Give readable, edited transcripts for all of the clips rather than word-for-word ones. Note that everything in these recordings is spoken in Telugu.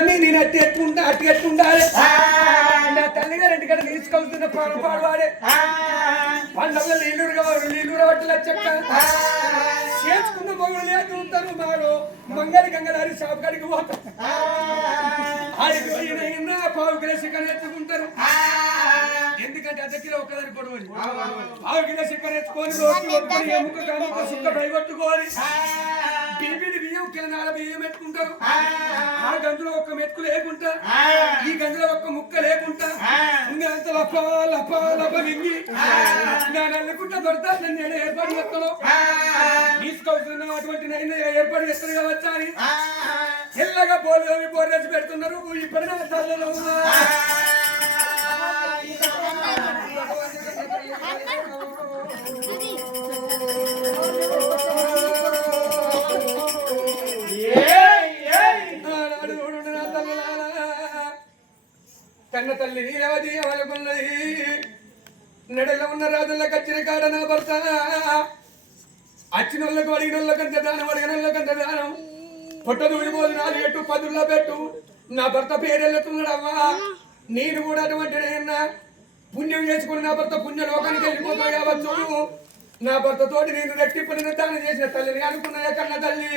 తల్లి నేను అట్టి ఎట్టుండాలి నా తల్లిగారు ఇంటికాడ తీసుకొస్తున్న పాడు వాడే పండుగ నీళ్ళూరు బట్టలు చెక్క చేసుకున్న మొగలు లేదు ఉంటారు మాడు మంగళి గంగలారి షాప్ కాడికి పోతారు ఆడికి పోయిన పావు కిలో చికెన్ ఎత్తుకుంటారు ఎందుకంటే అద్దెకిలో ఒక్కదాని పొడవని పావు కిలో చికెన్ ఎత్తుకొని రోజు ఎముక కాముక సుక్క భయపట్టుకోవాలి బిల్బిడి బియ్యం కిలనాల బియ్యం పెట్టుకుంటారు ఆ గంజులో ఒక్క మెతుకు లేకుండా ఈ గంజులో ఒక్క ముక్క లేకుండా అంత లప లప లప మింగి నా నల్లుకుంటా దొరతా నేను ఏర్పాటు చేస్తాను తీసుకొస్తున్నా అటువంటి నైనా ఏర్పాటు చేస్తారు కావచ్చా అని తెల్లగా బోరేసి పెడుతున్నారు ఇప్పుడు నా తల్లలో ఉన్నా కన్న తల్లి నీరవది అవలకున్నది నెడలో ఉన్న రాజులకు వచ్చిన కాడ నా భర్త వచ్చిన వాళ్ళకు అడిగిన వాళ్ళకంత దానం అడిగిన వాళ్ళకంత దానం పొట్ట దూరిపోదు 4 ఎట్టు 10 పెట్టు నా భర్త పేరెళ్ళుతున్నాడమ్మా నేను కూడా అటువంటి పుణ్యం చేసుకుని నా భర్త పుణ్య లోకానికి వెళ్ళిపోతాడు కావచ్చు నా భర్త తోటి నేను రెట్టింపుని దానం చేసిన తల్లిని అనుకున్నా కన్న తల్లి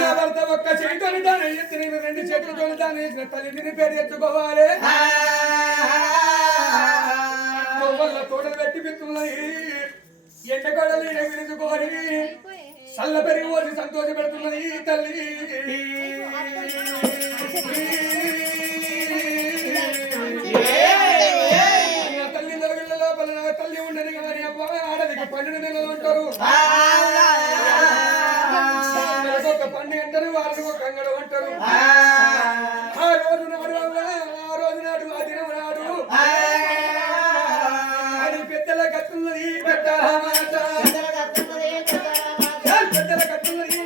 నా భర్త ఒక్క చేతిని దానం చేసి నేను 2 చేతులతో దానం చేసిన తల్లిని పేరు ఎత్తుకోవాలి వల్ల తోటలు పెట్టి పెట్టున్నాయి ఎండగడలు ఎగిరించుకోని చల్ల పెరిగి పోసి సంతోష పెడుతున్నది తల్లి తల్లి నలుగుల లోపల నా తల్లి ఉండని కానీ అబ్బా ఆడదికి 12 నెలలు ఉంటారు ఒక 12 అంటారు వారికి ఒక అంగడు అంటారు ఆ రోజు నాడు ఆ దినం నాడు అది పెద్దల కత్తున్నది పెట్టాలన్నమాట పెద్దల కత్తున్నది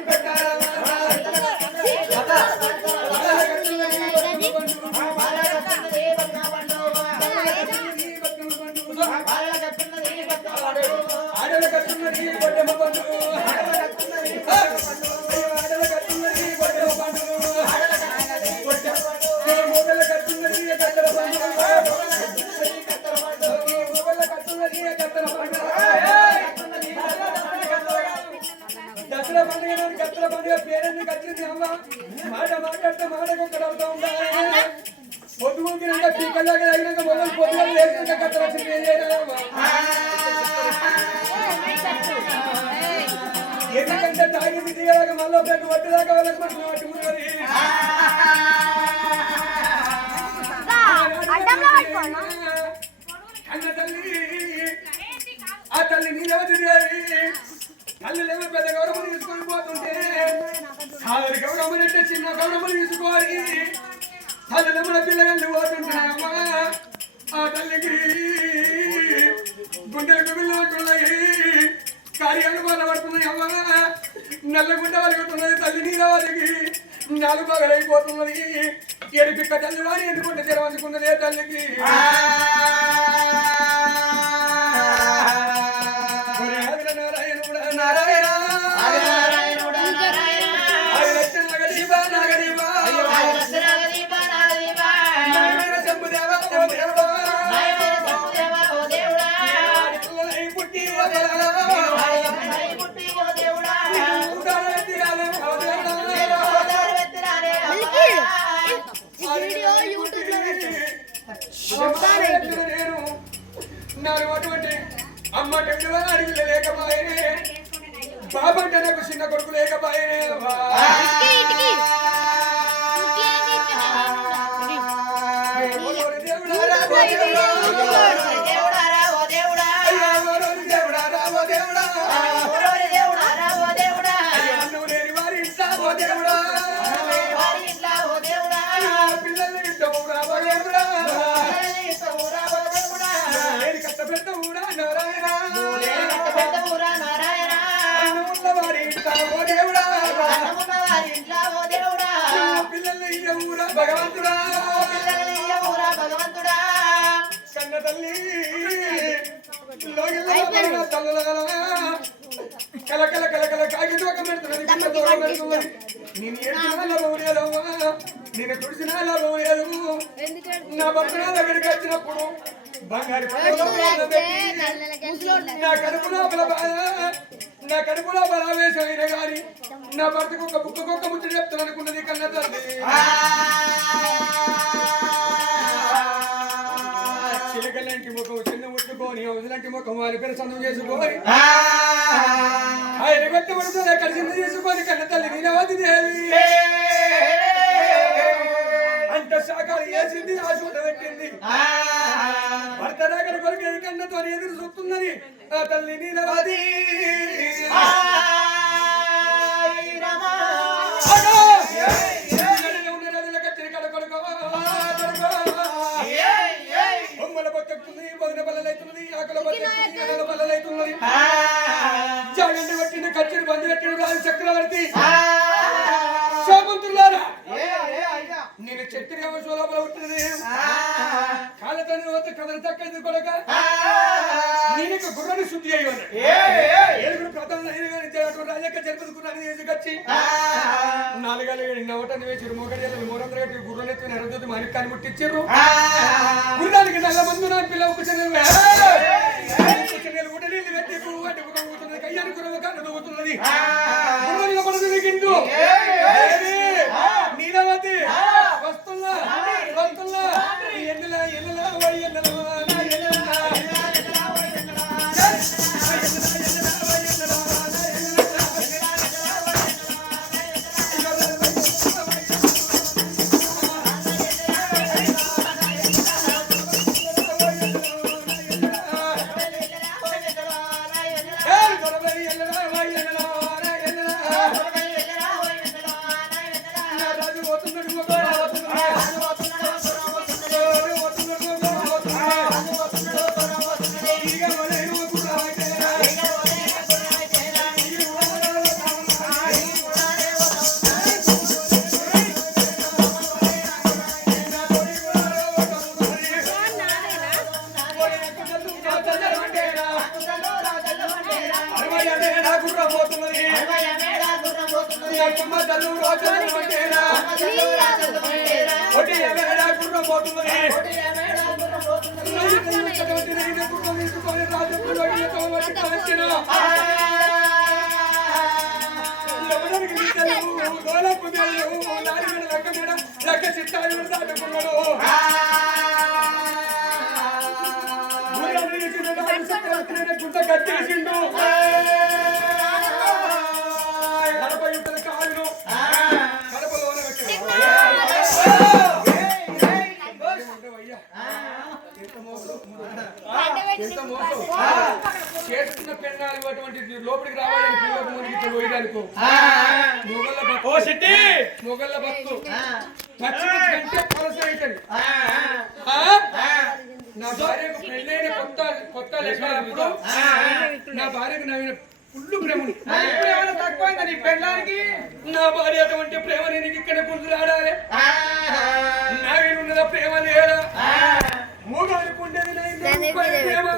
ఆడల కత్తున్నది గొడ్డెమ్మ పండుగ దసరా పండుగ దసరా పండుగ పేరెందుకు వచ్చింది అమ్మ మాట మాట్లాడితే మాటకొక్కడు అవుతా ఉండాలి పొద్దుగుంకినాక పీకల్లాగా తగినాక మొదలు పొద్దుగా లేకుండా కట్టలు వచ్చింది ఎందుకంటే తాగింది తీయలాగా మళ్ళీ పెట్టి వడ్డీదాకా వెళ్ళకపోతే అన్న తల్లి ఆ తల్లి నీరెవరి తల్లిలేమో పెద్ద గౌరవం తీసుకొని పోతుంటే ఆవిడ గౌరవం అంటే చిన్న గౌరవం తీసుకోవాలి తల్లిలేమో పిల్లలు పోతుంటాయమ్మా ఆ తల్లికి గుండెలకు బిల్లు ఉంటున్నాయి కార్యాలు బలపడుతున్నాయి అమ్మా నల్లగుండ వలుగుతున్నది తల్లి నీరవరికి 4 పగలైపోతున్నది ఎడిపిక్క తల్లి వారి ఎందుకుంటే తెరవంచుకున్నదే తల్లికి అటువంటి అమ్మ టెండుగా అడిగి లేకపోయే బాబంటే నాకు చిన్న కొడుకు లేకపోయే భగవంతుడా కన్న తల్లి కల కల కల కల కాగి దూరం పెడుతున్నది నేను ఏడ్చినా లాభం లేదమ్మా, నేను తుడిసినా లాభం లేదు. నా భర్త నా దగ్గరికి వచ్చినప్పుడు బంగారు నా కడుపు లోపల నా కడుపు లోపల ఆవేశమైన గాని నా భర్తకు ఒక బుక్కకొక్క ముచ్చట చెప్తాను అనుకున్నది కన్న తల్లి. చిలకలాంటి ముఖం చిన్న ముట్టుకొని అవులాంటి ముఖం వారి పేరు సందం చేసుకొని ఆయన పెట్టబడుతుంది కలిసి చేసుకొని కన్న తల్లి నీలవతి దేవి అంత శాఖలు వేసింది ఆశ పెట్టింది. భర్త దగ్గర కొరకు కన్నతో ఎదురు చూస్తున్నది ఆ తల్లి నీలవతి. బొమ్మల పక్కకుతుంది, బొదిన పల్లెలైతున్నది, ఆకల పల్లెలైతున్నది. జాగండి పట్టిన కచ్చెడు బంధు పెట్టిన రాజు చక్రవర్తి శామంతులారా, నేను చక్కెర లోపల పుట్టినది కాళ్ళతో కథలు తక్కది కొడక నేను గుర్రాన్ని శుద్ధి అయ్యాను. ఏడుగురు ప్రధాన రాజక్క జరుపుది గుర్రాన్ని తీసుకొచ్చి నాలుగేళ్ళు నవటాన్ని వేసారు. మోకడి మూడందర గట్టి గుర్రెత్తి నరదోతి మాణిక్యాన్ని ముట్టించారు. గుర్రానికి నల్ల మందు నా పిల్ల ఒక చెన్నెలు ఊట నీళ్ళు పెట్టి అంటే గుర్రం ఊతున్నది, కయ్యాన్ని గుర్రం కన్ను దూగుతున్నది. గుర్రంలో పడదు దిగిండు నీలవతి వస్తున్నా వస్తున్నా ఎన్నెల ఎన్నెల వై ఎన్నెల గుంట కట్టేసిండు. కడప యుద్ధ కాళ్ళు కడపలోన చేస్తున్న పెన్నాలు అటువంటి లోపలికి రావాలని పోయడానికి మొగళ్ళ బతుకు కంటే కొలస అవుతుంది. నా భార్యకు పెళ్ళైన కొత్త లెక్కప్పుడు నా భార్యకు నవ్విన ఫుల్లు ప్రేమని తక్కువైంది నీ పెళ్ళానికి. నా భార్య అటువంటి ప్రేమ నేను ఇక్కడ గుర్తులాడాలి. నావినున్నదా ప్రేమ లేదా మూగానికి ఉండేది ప్రేమ.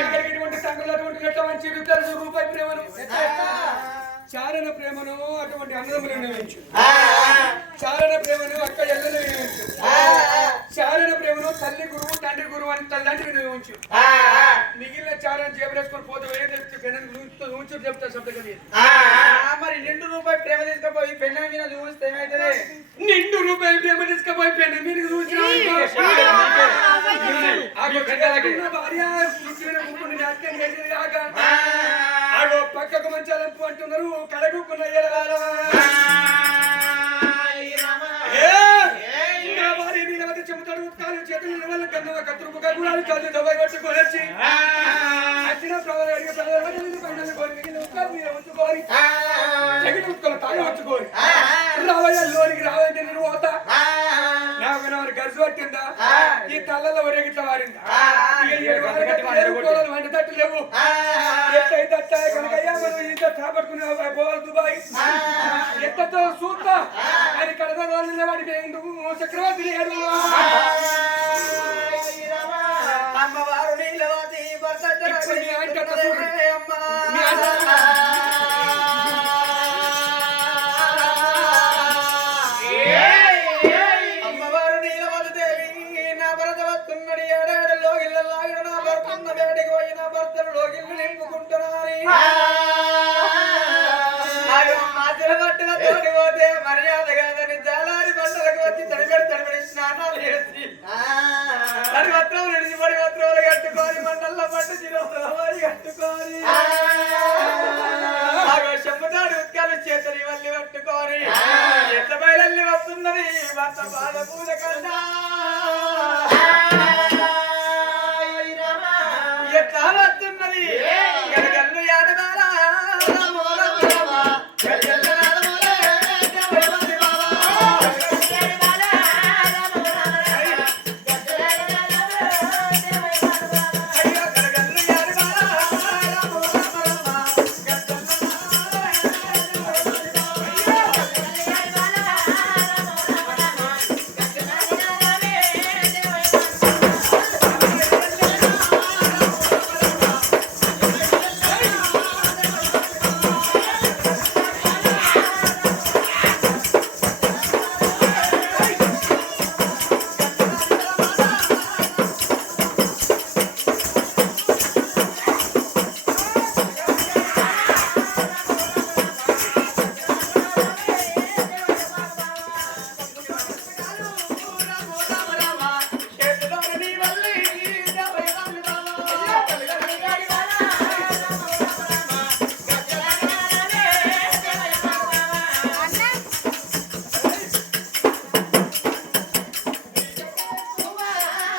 ఎక్కడికి సంఘాలు అటువంటి గట్ట మంచి రూపాయి ప్రేమను చారణ ప్రేమను అటువంటి అన్నదములు నిర్వహించు. చారణ ప్రేమను అక్క ఎల్లను నిర్వహించు. చారణ ప్రేమను తల్లి గురువు తండ్రి గురువు అని తల్లాంటివి నిర్వహించు. మిగిలిన చారణ చేపలేసుకొని పోతే ఉంచు చెప్తా శబ్దం. మరి ₹2 ప్రేమ తీసుకపోయి పెన్న మీద చూస్తే ఏమైతుంది? ₹2 ప్రేమ తీసుకపోయి పెన్న మీద చూసి భార్య పక్కకు మంచాలంపు అంటున్నారు. కడగుకున్న చెబుతాడు కాలు చేతులు నిలవల్ల కన్నా కత్తురుపు కగులాలు కాదు దొబ్బై పట్టుకొని వచ్చి అచ్చిన ప్రవర అడిగే ఉంచుకోరి జగన్ ఉత్తుకొని తాగి వచ్చుకోరి రావయ్య లోనికి రావంటే నేను పోతా. నాకు నాకు గర్జు పట్టిందా ఈ తల్లలో ఒరేగిట్ల వారిందా వంట తట్టు లేవు. ఎట్లయితే అట్టాయి కనుకయ్యా మనం ఇంత కాపాడుకునే పోవాలి దుబాయ్ ఎట్టతో చూస్తా అని కడదాన్ని వాడికి ఎందుకు చక్రవర్తి అమ్మవారు నీలవతి మాటల పట్టున తోడి పోతే మర్యాద కాదని జాలారి బండలకు వచ్చి తడిబడి స్నానాలు చేసి తడి వస్త్రం నిడిచిపడి వస్త్రాలు కట్టుకొని మండల్లో పట్టు చిరవరి కట్టుకొని చెమ్మతాడు ఉత్కాలు చేతని వల్లి పట్టుకొని ఎట్ల బయలల్లి వస్తున్నది భర్త బాధ పూజ కన్నా